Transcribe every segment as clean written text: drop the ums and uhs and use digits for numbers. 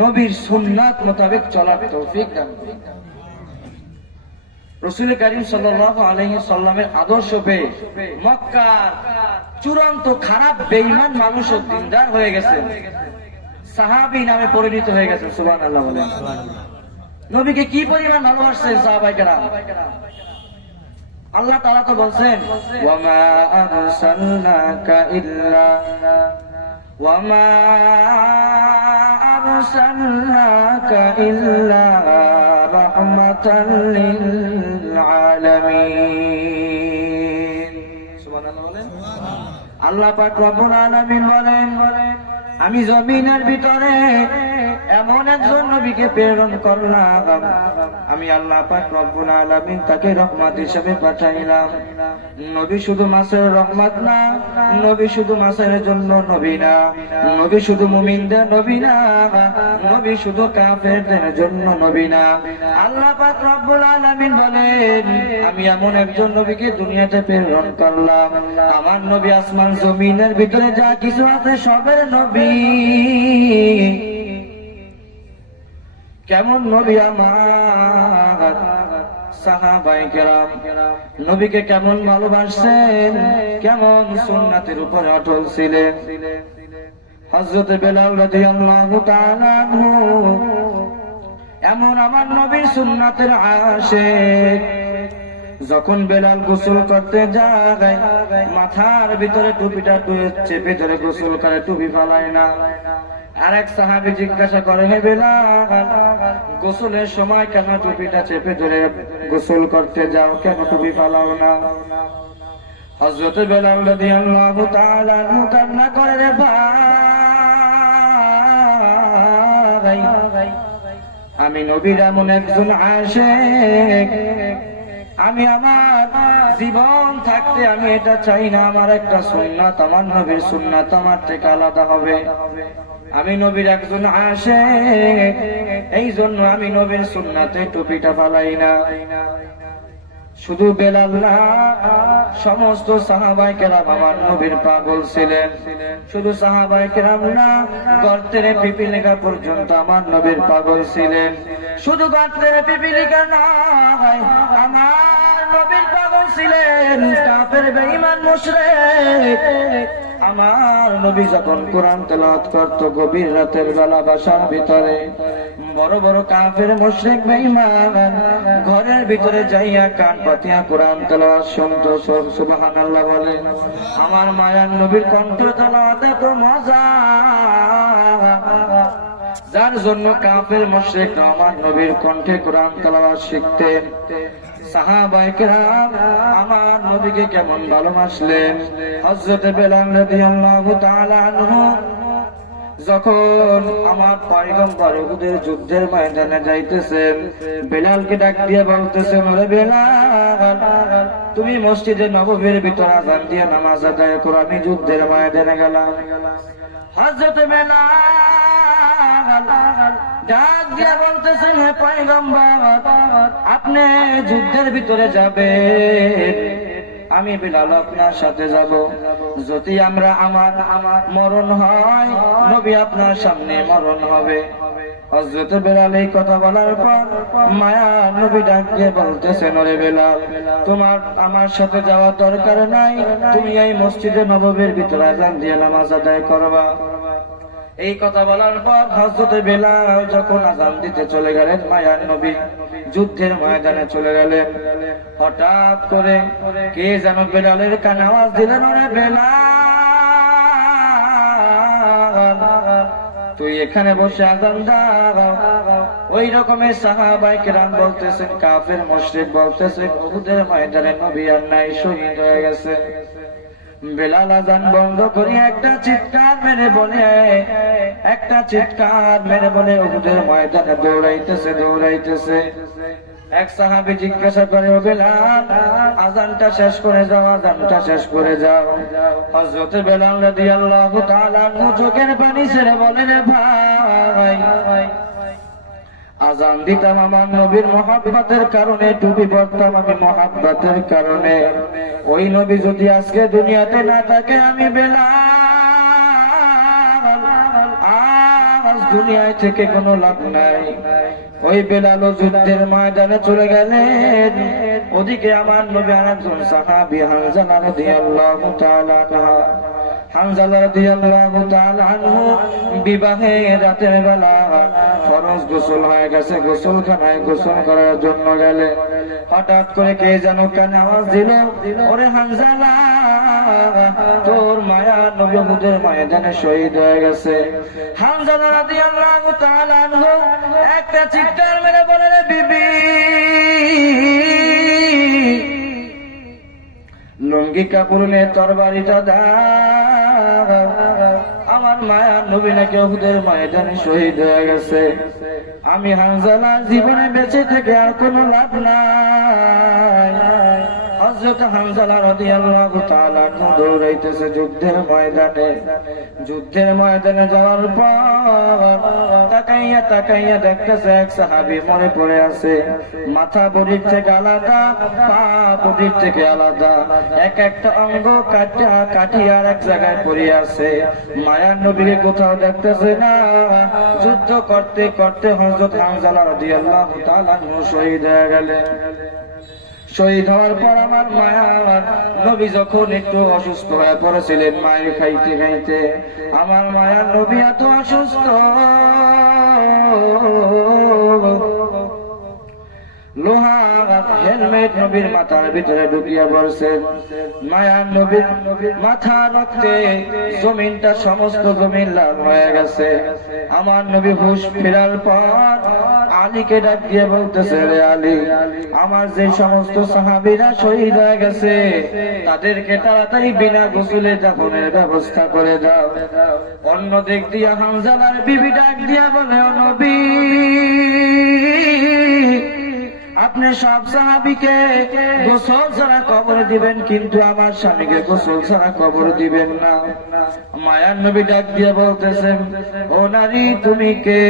নবীর সুন্নাত মোতাবেক চলার তৌফিক দান করুন। রাসূল করিম সাল্লাল্লাহু আলাইহি সাল্লামের আদর্শ পেয়ে মক্কার চূড়ান্ত খারাপ বেঈমান মানুষও দিনদার হয়ে গেছে, সাহাবী নামে পরিচিত হয়ে গেছে। সুবহানাল্লাহ বলেন। নবীকে কি পরিমাণ ভালোবাসছেন সাহাবায়ে কেরাম। আল্লাহ তাআলা তো বলছেন, ওয়ামা আরসালনাকা ইল্লা রাহমাতাল লিল আলামিন। সুবহানাল্লাহ বলেন। আল্লাহ পাক রব্বুল আলামিন বলেন, আমি জমিনের ভিতরে এমন একজন নবীকে প্রেরণ করলাম, আমি আল্লাহ পাক রব্বুল আলামিন তাকে রহমত হিসেবে পাঠাইলাম। নবী শুধু মাসের রহমত না, নবী শুধু মাসের জন্য নবী না, নবী শুধু মুমিনদের নবী না, নবী শুধু কাফেরদের জন্য নবী না। আল্লাহ পাক রব্বুল আলামিন বলেন, আমি এমন একজন নবীকে দুনিয়াতে প্রেরণ করলাম, আমার নবী আসমান জমিনের ভিতরে যা কিছু আছে সবের নবী। কেমন নবী আমার সাহাবায়ে কেরাম নবীকে কেমন ভালোবাসেন, কেমন সুন্নাতের উপরে অটল ছিলেন। হযরত বেলাল রাদিয়াল্লাহু তাআলা আনহু এমন আমার নবীর সুন্নাতের আশিক। যখন বেলাল গোসল করতে যায়, মাথার ভিতরে টুপিটা চেপে ধরে গোসল করে, টুপি ফালায় না। আরেক সাহাবী জিজ্ঞাসা করে, হে বেলাল, গোসলের সময় কেন টুপিটা চেপে ধরে গোসল করতে যাও, কেন টুপি ফালাও না? হযরত বেলাল রাদিয়াল্লাহু তাআলা আনহু কান্না করে, রে ভাই, আমি নবীর এমন একজন আশিক, আমি আমার জীবন থাকতে আমি এটা চাই না আমার একটা সুন্নাত, আমার নবীর সুন্নাত আমার থেকে আলাদা হবে। আমি নবীর একজন আশিক, এই জন্য আমি নবীর সুন্নাতে টুপিটা ফালাই না। শুধু বেলাল না, সমস্ত সাহাবায়ে কেরাম আমার নবীর পাগল ছিলেন। শুধু সাহাবায়ে কেরাম না, গর্তের পিপিলিকা পর্যন্ত আমার নবীর পাগল ছিলেন। শুধু গর্তের পিপিলিকা নয়, আমার নবীর পাগল ছিলেন কাফের বেঈমান মুশরিক। আমার নবী যখন কোরআন তেলাওয়াত করত গভীর রাতের বেলা বাসার ভিতরে, বড় বড় কাফের মুশরিক বেঈমান ঘরের ভিতরে যাইয়া কান পাতিয়া কোরআন তেলাওয়াত শুনত। সুবহানাল্লাহ বলেন। আমার মায়ার নবীর কণ্ঠ তেলাওয়াত এত মজা, যার জন্য কাফের মুশরিক আমার নবীর কণ্ঠে কোরআন তেলাওয়াত শিখতেন। সাহাবায়ে কেরাম আমার নবীকে কেমন ভালোবাসলেন। হযরত বেলাল রাদিয়াল্লাহু তাআলা আনহু যখন আমার পয়গম্বর উহুদের যুদ্ধের ময়দানে যাইতেছেন, বেলালকে ডাক দিয়ে বলতেছেন, ওরে বেলাল, তুমি মসজিদে নববীর ভিতরে আযান দিয়ে নামাজ আদায় করো, আমি যুদ্ধের ময়দানে গেলাম। হযরত বেলাল ডাক দিয়ে বলতেছেন, হে পয়গম্বর, আপনি যুদ্ধের ভিতরে যাবেন, আমি বেলাল আপনার সাথে যাব। যদি আমার মরণ হয়, নবী আপনার সামনে মরণ হবে। হযরত বেলাল এই কথা বলার পর মায়া নবী ডাক দিয়ে বলতেছেন, ওরে বেলাল, তোমার আমার সাথে যাওয়ার দরকার নাই, তুমি এই মসজিদে নববীর ভিতরে আযান দিয়ে নামাজ আদায় করবা। এই কথা বলার পর হযরত বেলাল যখন আযান দিতে চলে গেলেন, মায়ার নবী যুদ্ধের ময়দানে চলে গেলেন। হঠাৎ করে কে যেন বেলালের কানে আওয়াজ দিলেন, ওরে বেলাল, তুই এখানে বসে আযান দাও। ওই রকমের সাহাবায়ে কেরাম বলতেছেন, কাফের মুশরিক বলতেছেন, উহুদের ময়দানে নবী আর নাই, শহীদ হয়ে গেছে। বেলাল আযান বন্ধ করে একটা চিৎকার মেরে বলে উহুদের ময়দানে দৌড়াইতেছে। এক সাহাবী জিজ্ঞাসা করে, ও বেলাল, আযানটা শেষ করে যাও। হযরত বেলাল রাদিয়াল্লাহু তাআলা চোখের পানি ছেড়ে বলেন, রে ভাই, আযান দিতাম আমার নবীর মহব্বতের কারণে, টুপি পরতাম আমি মহব্বতের কারণে। ওই নবী যদি আজকে দুনিয়াতে না থাকে, আমি বেলাল আজ দুনিয়ায় থেকে কোনো লাভ নাই। ওই বেলাল যুদ্ধের ময়দানে চলে গেলেন। ওদিকে আমার নবী আরেকজন সাহাবী হানজালা রাদিয়াল্লাহু তাআলা আনহু, হানজালা রাদিয়াল্লাহু তাআলা আনহু বিবাহে রাতের বেলা ফরজ গোসল হয়ে গেছে, গোসলখানায় গোসল করার জন্য গেলে হঠাৎ করে কে যেন কানে আওয়াজ দিল, ওরে হানজালা, তোর মায়া নবী উহুদের ময়দানে শহীদ হয়ে গেছে। হানজালা রাদিয়াল্লাহু তাআলা আনহু একটা চিৎকার মেরে বলে, রে বিবি, লুঙ্গি কাপড় নিয়ে তরবারিটা দাও, আমার মায়া নবী নাকি উহুদের ময়দানে শহীদ হয়ে গেছে। আমি হানজালা জীবনে বেঁচে থেকে আর কোনো লাভ নাই। হযরত হানজালা রাদিয়াল্লাহু তাআলা দৌড়াইতেছে যুদ্ধের ময়দানে। যুদ্ধের ময়দানে যাওয়ার পর তাকাইয়া তাকাইয়া দেখতেছে এক সাহাবী মরে পড়ে আছে, মাথা বডির থেকে আলাদা, পা বডির থেকে আলাদা, এক একটা অঙ্গ কাটিয়া আর এক জায়গায় পড়ে আছে। মায়ার নবীকে কোথাও দেখতেছে না। যুদ্ধ করতে করতে হযরত হানজালা রাদিয়াল্লাহু তাআলা শহীদ হয়ে গেলেন। শহীদ হওয়ার পর আমার মায়ার নবী যখন একটু অসুস্থ হয়ে পড়েছিলেন, মায়ের খাইতে খাইতে আমার মায়ার নবী এত অসুস্থ, লোহা হেলমেট নবীর মাথার ভিতরে ঢুকিয়া পড়ছেন। মায়ার নবীর মাথা রক্তে জমিনটা সমস্ত জমিন লাল হয়ে গেছে। আমার নবী হুঁশ ফেরার পর আলীকে ডাক দিয়ে বলতেছে, রে আলী, আমার যে সমস্ত সাহাবীরা শহীদ হয়ে গেছে তাদেরকে তাড়াতাড়ি বিনা গোসলে দাফনের ব্যবস্থা করে দাও। অন্য দিক দিয়ে হানজালার বিবি ডাক দিয়া বলে, ও নবী, আপনি সব সাহাবীকে গোসল ছাড়া কবর দিবেন, কিন্তু আমার স্বামীকে গোসল ছাড়া কবর দিবেন না। মায়ার নবী ডাক দিয়ে বলতেছেন, ও নারী, তুমি কে,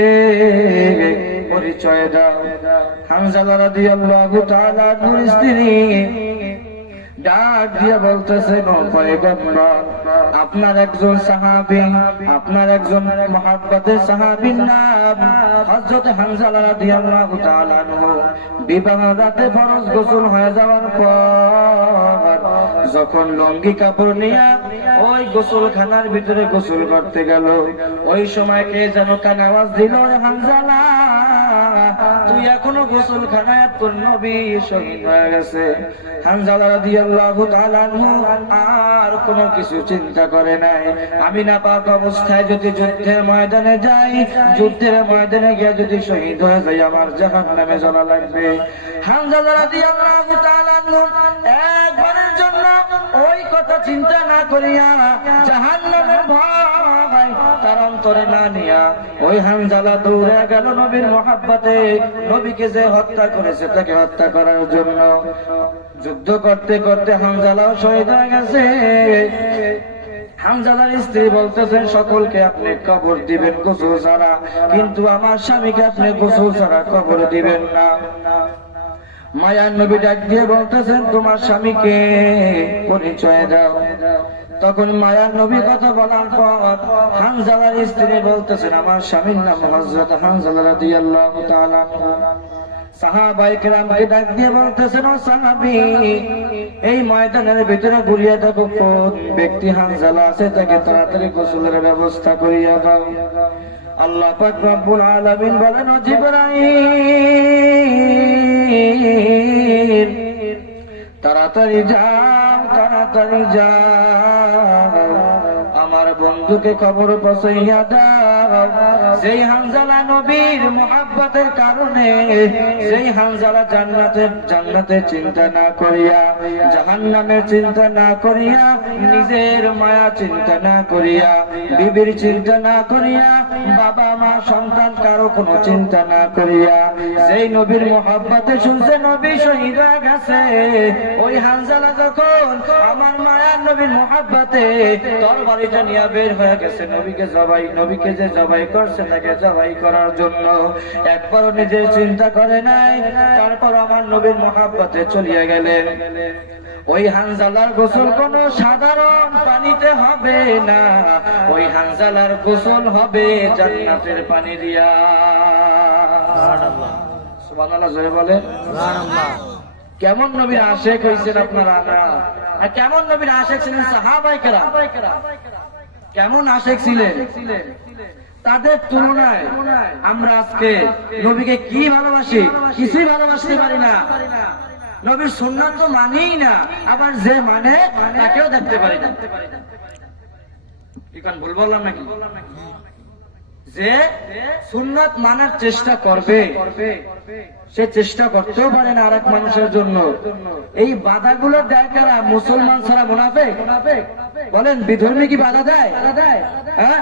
পরিচয় দাও। হানজালা রাদিয়াল্লাহু তাআলা নূর স্ত্রী ডাক দিয়ে বলতেছেন, ও পয়গম্বর, আপনার একজন সাহাবী, আপনার একজন মহব্বতের সাহাবীর নাম হযরত হানজালা রাদিয়াল্লাহু তাআলা আনহু বিবাহ রাতে ফরজ গোসল হয়ে যাওয়ার পর যখন লুঙ্গি কাপড় নিয়ে ওই গোসলখানার ভিতরে গোসল করতে গেল, ওই সময় কে যেন কানে আওয়াজ দিল, রে হানজালা, তুই এখনো গোসলখানায়, তোর নবী শহীদ হয়ে গেছে। হানজালা রাদিয়াল্লাহু তাআলা আনহু আর কোনো কিছু চিন্তা করে নাই। আমি নাপাক অবস্থায় যদি যুদ্ধের ময়দানে যাই, যুদ্ধের ময়দানে গিয়ে যদি শহীদ হয়ে যাই, আমার জাহান্নামে জ্বলা লাগবে। হানজালা রাদিয়াল্লাহু তাআলা আনহু একবারের জন্য ওই কথা চিন্তা না করিয়া জাহান্নামের ভয় তার অন্তরে না নিয়া ওই হানজালা দৌড়ে গেল নবীর মহব্বতে, নবীকে যে হত্যা করেছে তাকে হত্যা করার জন্য। যুদ্ধ করতে করতে হানজালাও শহীদ হয়ে গেছে। হানজালার স্ত্রী বলতেছেন, সকলকে আপনি কবর দিবেন গোসল ছাড়া, কিন্তু আমার স্বামীকে আপনি গোসল ছাড়া কবর দিবেন না। মায়ার নবী ডাক দিয়ে বলতেছেন, তোমার স্বামীকে পরিচয় দাও। তখন মায়ার নবী কথা বলার পর হানজালার স্ত্রী বলতেছেন, আমার স্বামীর নাম হযরত হানজালা রাদিয়াল্লাহু তাআলা আনহু। সাহাবায়ে কেরামকে ডাক দিয়ে বলতেছেন, ও সাহাবী, এই ময়দানের ভিতরে ঘুরিয়ে দেখো কোন ব্যক্তি হানজালা আছে, তাকে তাড়াতাড়ি গোসলের ব্যবস্থা করিয়া দাও। আল্লাহ পাক রব্বুল আলামিন বলেন, ও জিবরাইল, তাড়াতাড়ি যাও, তাড়াতাড়ি যাও, আমার বন্ধুকে খবর পৌঁছাইয়া দাও, যেই হানজালা নবীর মুহাব্বতের কারণে, যেই হানজালা জান্নাতের চিন্তা না করিয়া, জাহান্নামের চিন্তা না করিয়া, নিজের মায়া চিন্তা না করিয়া, বিবির চিন্তা না করিয়া, বাবা মা সন্তান কারো কোনো চিন্তা না করিয়া, যেই নবীর মুহাব্বতে শুনছে নবী শহীদ হয়ে গেছে, ওই হানজালা যখন আমার মায়ার নবীর মুহাব্বতে তরবারিটা নিয়ে বের হয়ে গেছে নবীকে যে জবাই করছে তাকে জবাই করার জন্য, একবারও নিজের চিন্তা করে নাই। তারপর আমার নবীর মুহাব্বতে চলিয়া গেলেন। ওই হানজালার গোসল কোন সাধারণ পানিতে হবে না, ওই হানজালার গোসল হবে জান্নাতের পানি দিয়া। সুবহানাল্লাহ জোরে বলে। কেমন নবীর আশেক হইছেন আপনারা? আর কেমন নবীর আশেক ছিলেন সাহাবায়ে কেরাম? কেমন আশেক ছিলেন? তাদের তুলনায় আমরা আজকে নবীকে কি ভালোবাসি? কিছুই ভালোবাসতে পারি না। নবীর সুন্নাত তো মানেই না, আবার যে মানে তাকেও দেখতে পারি না। কি কারণ ভুল বললাম নাকি? যে সুন্নাত মানার চেষ্টা করবে সে চেষ্টা করতেও পারে না আরেক মানুষের জন্য। এই বাধাগুলো দেয় কারা? মুসলমান ছাড়া মুনাফিক। বলেন বিধর্মী কি বাধা দেয়? হ্যাঁ,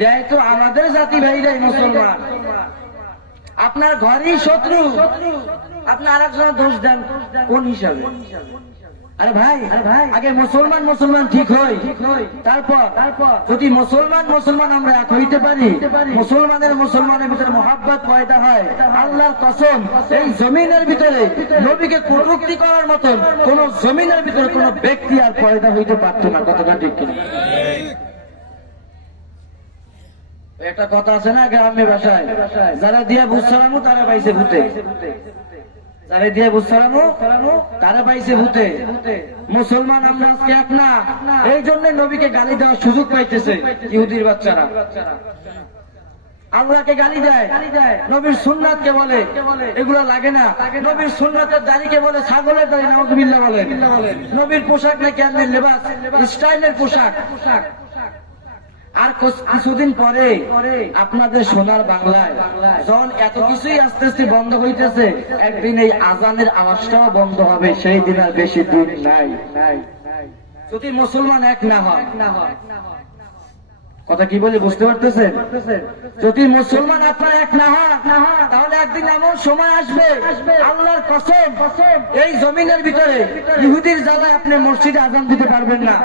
দেয় তো আমাদের জাতি ভাইরাই মুসলমান। আপনার ঘরেই শত্রু, আপনি আরেকজনের দোষ দেন কোন হিসাবে? আরে ভাই আগে মুসলমান মুসলমান ঠিক হয়, তারপর যদি মুসলমান আমরা এক হইতে পারি, মুসলমানের ভিতরে মোহাব্বত পয়দা হয়, আল্লাহর কসম এই জমিনের ভিতরে নবীকে কটূক্তি করার মতন কোন জমিনের ভিতরে কোন ব্যক্তি আর পয়দা হইতে পারতো না। কথাটা ঠিক কিনা? একটা কথা আছে না গ্রাম্য ভাষায়, যারা দিয়ে বুঝছালামু তারা পাইছে ভূতে, যারা দিয়ে বুঝছালামু তারা পাইছে ভূতে। মুসলমান আমরা আজকে এক না, এই জন্য নবীকে গালি দেওয়ার সুযোগ পাইতেছে ইহুদির বাচ্চারা। আল্লাহকে গালি দেয়, নবীর সুন্নাতকে বলে এগুলো লাগে না, নবীর সুন্নাতের দাড়িকে বলে ছাগলের দাড়ি, নাউযুবিল্লাহ বলে। নবীর পোশাক নাকি আপনার লেবাস স্টাইলের পোশাক। আর কিছুদিন পরে আপনাদের সোনার বাংলায় যখন এত কিছুই আস্তে আস্তে বন্ধ হইতেছে, একদিন এই আজানের আওয়াজটাও বন্ধ হবে। সেই দিন আর বেশি দিন নাই। যদি মুসলমান এক না হয়, কথা কি বলে বুঝতে পারতেছেন? যদি মুসলমান আপনার এক না হয়, তাহলে একদিন এমন সময় আসবে আল্লাহর কসম এই জমিনের ভিতরে ইহুদির জ্বালায় আপনি মসজিদে আজান দিতে পারবেন না।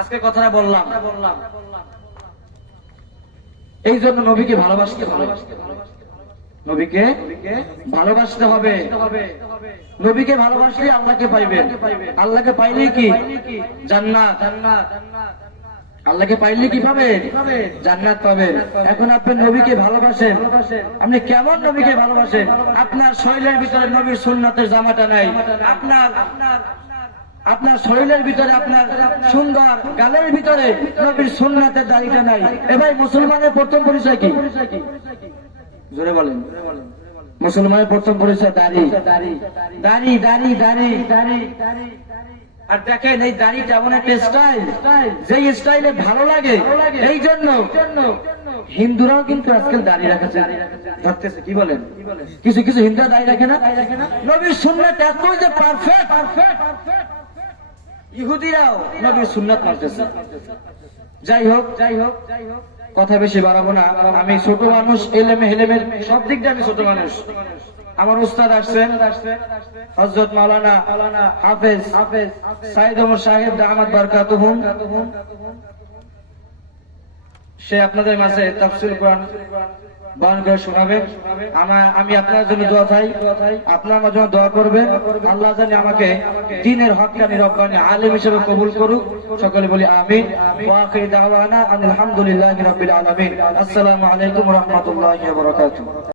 আজকে কথাটা বললাম, এই জন্য নবীকে ভালোবাসতে হবে, নবীকে ভালোবাসতে হবে। নবীকে ভালোবাসলে আল্লাহকে পাইবেন, আল্লাহকে পাইলেই কি জান্নাত, আল্লাহকে পাইলে কি পাবেন? জান্নাত পাবেন। এখন আপনি নবীকে ভালোবাসেন, আপনি কেমন নবীকে ভালোবাসেন? আপনার শরীরের ভিতরে নবীর সুন্নাতের জামাটা নাই, আপনার শরীরের ভিতরে, আপনার সুন্দর গালের ভিতরে নবীর সুন্নাতের দাড়িটা নাই। এবার মুসলমানের প্রথম পরিচয় কি? জোরে বলেন। মুসলমানের প্রথম পরিচয় দাড়ি, দাড়ি, দাড়ি, দাড়ি, দাড়ি। আর দেখেন এই দাড়িটা এমন একটা স্টাইল, যেই স্টাইলে ভালো লাগে, এই জন্য হিন্দুরাও কিন্তু আজকাল দাড়ি রাখছে, ধরতেছে। কি বলেন? কিছু কিছু হিন্দুরা দাড়ি রাখে না। নবীর সুন্নাত এত যে পারফেক্ট, ইহুদিরাও নবীর সুন্নাত মানতেছে। যাই হোক, কথা বেশি বাড়াবো না। আমি ছোট মানুষ, এলেমে হেলেমের সব দিক দিয়ে আমি ছোট মানুষ। আমার উস্তাদ আসছেন হযরত মাওলানা হাফেজ সাইদ ওমর সাহেব দামাত বারকাতুহুম। সে আপনাদের মাঝে তাফসীর কোরআন বয়ান করে শোনাবেন। আমি আপনার জন্য দোয়া চাই, আপনার আমার জন্য দোয়া করবেন। আল্লাহ জানি আমাকে দ্বীনের হক্কানি রব্বানি আলেম হিসেবে কবুল করুক। সকলে বলি আমিন। ওয়া আখিরু দাওয়ানা আলহামদুলিল্লাহি রাব্বিল আলামিন। আসসালামু আলাইকুম ওয়া রাহমাতুল্লাহি ওয়া বারাকাতুহু।